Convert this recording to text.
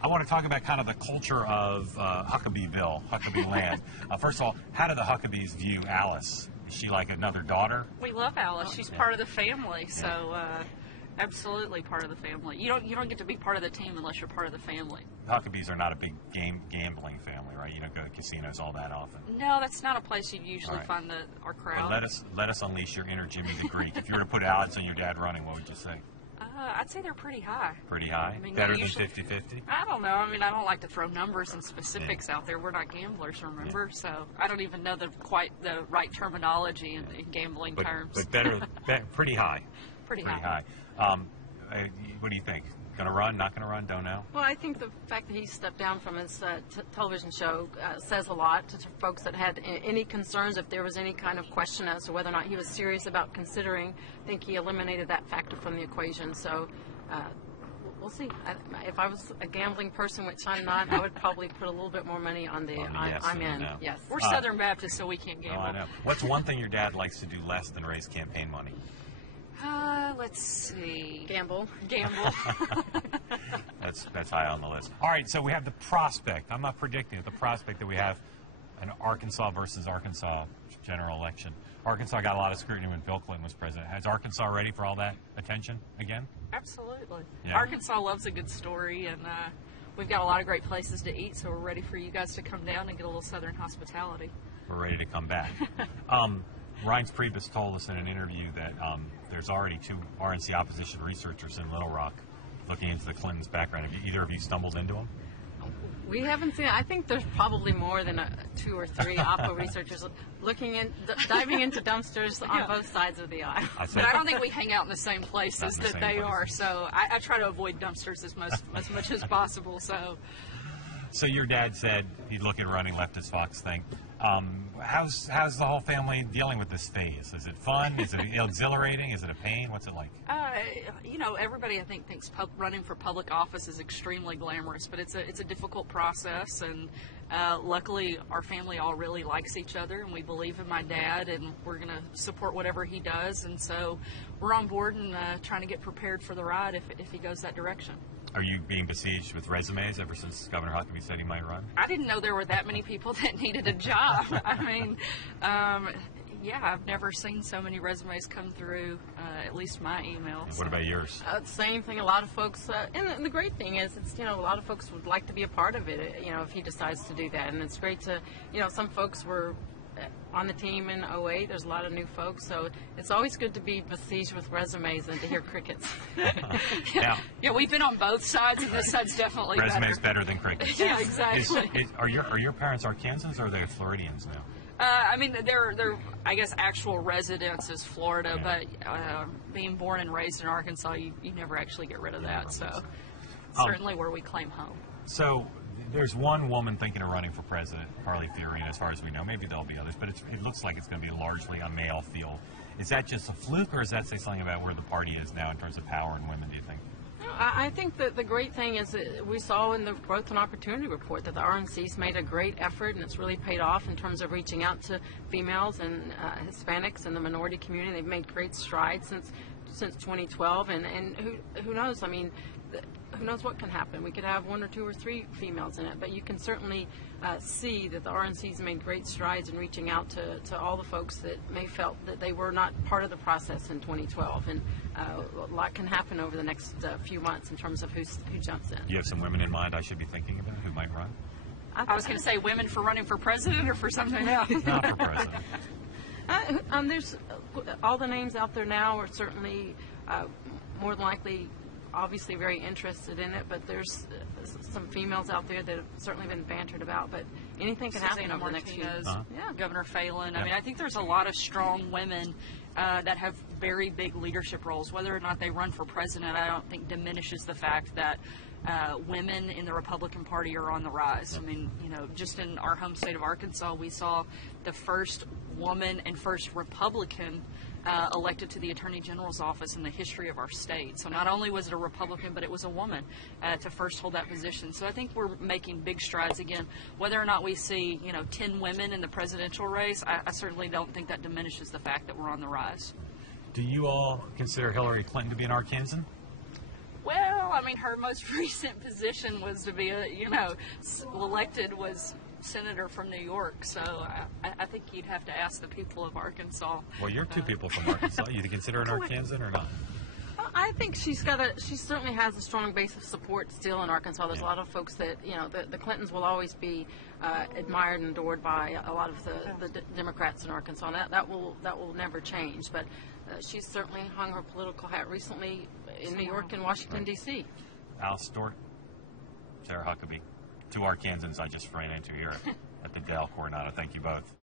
I want to talk about kind of the culture of Huckabeeville, Huckabee land. First of all, how do the Huckabees view Alice? Is she like another daughter? We love Alice. She's part of the family, so absolutely part of the family. You don't get to be part of the team unless you're part of the family. Huckabees are not a big gambling family, right? You don't go to casinos all that often. No, that's not a place you'd usually find our crowd. Well, let us unleash your inner Jimmy the Greek. If you were to put odds on your dad running, what would you say? I'd say they're pretty high. Pretty high? I mean, better than 50-50? I don't know. I mean, I don't like to throw numbers and specifics out there. We're not gamblers, remember? So I don't even know quite the right terminology in gambling terms. But better, pretty high. Pretty high. What do you think? Going to run, not going to run, don't know? Well, I think the fact that he stepped down from his television show says a lot to folks that had any concerns, if there was any kind of question as to whether or not he was serious about considering. I think he eliminated that factor from the equation. So we'll see. If I was a gambling person, which I'm not, I would probably put a little bit more money on the I'm in. No. Yes. We're Southern Baptist, so we can't gamble. Oh, I know. What's one thing your dad likes to do less than raise campaign money? Let's see. Gamble. That's high on the list. All right, so we have the prospect. I'm not predicting it. The prospect that we have an Arkansas versus Arkansas general election. Arkansas got a lot of scrutiny when Bill Clinton was president. Is Arkansas ready for all that attention again? Absolutely. Yeah. Arkansas loves a good story, and we've got a lot of great places to eat, so we're ready for you guys to come down and get a little Southern hospitality. We're ready to come back. Reince Priebus told us in an interview that there's already 2 RNC opposition researchers in Little Rock looking into the Clintons' background. Have either of you stumbled into them? We haven't seen. I think there's probably more than 2 or 3 Oppo researchers diving into dumpsters on both sides of the aisle. But I don't think we hang out in the same places that they are. So I try to avoid dumpsters as much as possible. So your dad said he'd look at running leftist Fox thing. How's the whole family dealing with this phase? Is it fun? Is it exhilarating? Is it a pain? What's it like? Everybody I think thinks running for public office is extremely glamorous, but it's a difficult process. And luckily, our family all really likes each other, and we believe in my dad, and we're going to support whatever he does. And so we're on board and trying to get prepared for the ride if he goes that direction. Are you being besieged with resumes ever since Governor Huckabee said he might run? I didn't know there were that many people that needed a job. I mean, I've never seen so many resumes come through, at least my email. What about yours? Same thing. A lot of folks, and the great thing is, it's a lot of folks would like to be a part of it, if he decides to do that. And it's great to, some folks were on the team in 2008. There's a lot of new folks, so it's always good to be besieged with resumes than to hear crickets. Yeah, we've been on both sides, and this side's definitely resumes better than crickets. Yeah, exactly. Are your parents Arkansans or are they Floridians now? I mean, they're I guess actual residence is Florida, but being born and raised in Arkansas, you never actually get rid of that. So certainly where we claim home. So there's one woman thinking of running for president, Carly Fiorina, as far as we know. Maybe there'll be others, but it looks like it's going to be largely a male field. Is that just a fluke, or does that say something about where the party is now in terms of power and women, do you think? I think that the great thing is that we saw in the Growth and Opportunity Report that the RNC's made a great effort, and it's really paid off in terms of reaching out to females and Hispanics and the minority community. They've made great strides since 2012, and who knows? I mean, who knows what can happen? We could have 1 or 2 or 3 females in it, but you can certainly see that the RNC's made great strides in reaching out to all the folks that may felt that they were not part of the process in 2012, and a lot can happen over the next few months in terms of who jumps in. You have some women in mind I should be thinking about who might run? I was going to say women for running for president or for something else. Not for president. There's all the names out there now are certainly more than likely obviously very interested in it, but there's some females out there that have certainly been bantered about, but anything can happen over the next few years. Governor Phelan. I mean, I think there's a lot of strong women that have very big leadership roles. Whether or not they run for president, I don't think diminishes the fact that women in the Republican Party are on the rise. I mean, just in our home state of Arkansas, we saw the first woman and first Republican elected to the Attorney General's office in the history of our state. So not only was it a Republican, but it was a woman to first hold that position. So I think we're making big strides again. Whether or not we see, 10 women in the presidential race, I certainly don't think that diminishes the fact that we're on the rise. Do you all consider Hillary Clinton to be an Arkansan? Well, I mean, her most recent position was to be, elected was senator from New York. So I think you'd have to ask the people of Arkansas. Well, you're two people from Arkansas. You consider an Arkansan or not? I think she certainly has a strong base of support still in Arkansas. There's a lot of folks that, the Clintons will always be admired and adored by a lot of the Democrats in Arkansas. And that will never change. But she's certainly hung her political hat recently in New York and Washington, D.C. Alice Stewart, Sarah Huckabee, two Arkansans I just ran into here at the Dale Coronado. Thank you both.